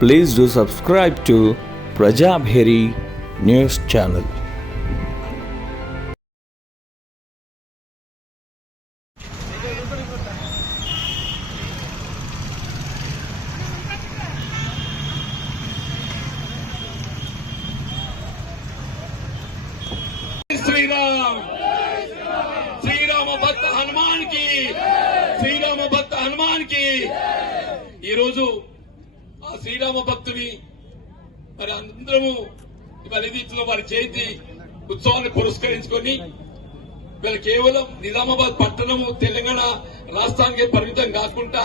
Please do subscribe to Prajabheri News Channel. Sriram Srirama భక్త హనుమాన్కి శ్రీరామ భక్త హనుమాన్కి ఈరోజు ఆ శ్రీరామ భక్తుని మరి అందరము ఇవాళ వారి జయంతి ఉత్సవాన్ని పురస్కరించుకొని వీళ్ళ కేవలం నిజామాబాద్ పట్టణము తెలంగాణ రాష్ట్రానికి పరిమితం కాకుండా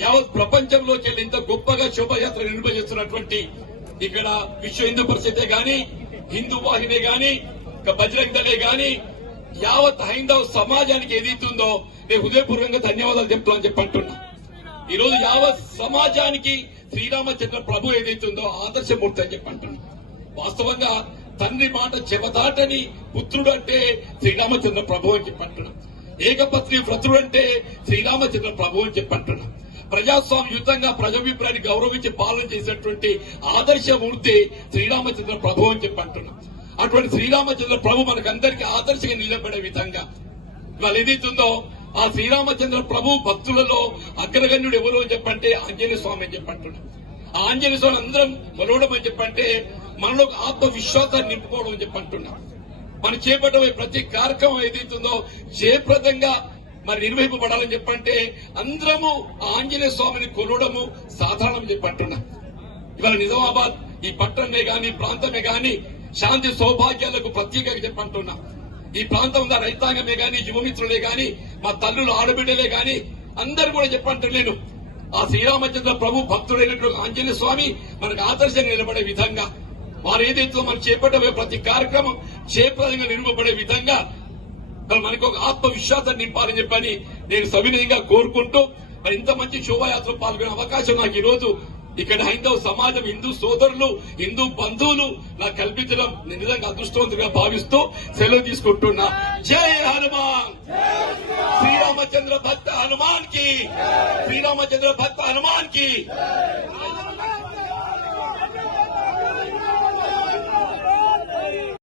యావత్ ప్రపంచంలోకి వెళ్ళి ఇంత గొప్పగా శోభయాత్ర నిర్వహిస్తున్నటువంటి ఇక్కడ విశ్వ హిందూ పరిషతే గాని హిందూ వాహినే గాని ఇంకా బజరంగ్ దళే గాని యావత్ హైందవ సమాజానికి ఏదైతుందో నేను హృదయపూర్వకంగా ధన్యవాదాలు చెప్తామని చెప్పి అంటున్నా. ఈ రోజు యావత్ సమాజానికి శ్రీరామచంద్ర ప్రభు ఏదైతుందో ఆదర్శమూర్తి అని చెప్పి అంటున్నా వాస్తవంగా తండ్రి మాట చెవదాటని పుత్రుడు అంటే శ్రీరామచంద్ర ప్రభు అని చెప్పి అంటున్నా ఏకపత్ని వ్రతుడు అంటే శ్రీరామచంద్ర ప్రభు అని చెప్పి ప్రజాస్వామ్య ప్రజాస్వామ్యుతంగా ప్రజాభిప్రాయాన్ని గౌరవించి పాలన చేసినటువంటి ఆదర్శమూర్తి శ్రీరామచంద్ర ప్రభు అని చెప్పి అటువంటి శ్రీరామచంద్ర ప్రభు మనకందరికీ ఆదర్శంగా నిలబడే విధంగా ఇవాళ ఏదైతుందో ఆ శ్రీరామచంద్ర ప్రభు భక్తులలో అగ్రగణ్యుడు ఎవరు అని చెప్పంటే ఆంజనేయ స్వామి అని చెప్పంటున్నాడు ఆ ఆంజనేయ స్వామి అందరం కొలవడం అని చెప్పంటే మనలో ఆత్మవిశ్వాసాన్ని నింపుకోవడం అని చెప్పంటున్నాం మనం చేపట్టబోయే ప్రతి కార్యక్రమం ఏదైతుందో జయప్రదంగా మరి నిర్వహింపబడాలని చెప్పంటే అందరము ఆంజనేయ స్వామిని కొలవడము సాధారణం చెప్పంటున్నా ఇవాళ నిజామాబాద్ ఈ పట్టణమే గాని ప్రాంతమే గాని శాంతి సౌభాగ్యాలకు ప్రత్యేకంగా చెప్పంటున్నా ఈ ప్రాంతం ఉన్న రైతాంగమే గాని యువమిత్రులే గాని మా తల్లులు ఆడబిడ్డలే గాని అందరు కూడా చెప్పంటలేను ఆ శ్రీరామచంద్ర ప్రభు భక్తుడైనటువంటి ఆంజనేయ స్వామి మనకు ఆదర్శంగా నిలబడే విధంగా వారు ఏదైతే మనం చేపట్టబోయే ప్రతి కార్యక్రమం చేపదంగా నిలువబడే విధంగా మనకు ఒక ఆత్మవిశ్వాసం నింపాలని చెప్పని నేను సవినయంగా కోరుకుంటూ మరి ఇంత మంచి శోభాయాత్ర పాల్గొనే అవకాశం నాకు ఈ రోజు ఇక్కడ హైందవ సమాజం హిందూ సోదరులు హిందూ బంధువులు నాకు కల్పించడం నేను నిజంగా అదృష్టవంతుగా భావిస్తూ సెలవు తీసుకుంటున్నా. జై హనుమాన్! శ్రీరామచంద్ర భక్త హనుమాన్కి శ్రీరామచంద్ర భక్త హనుమాన్కి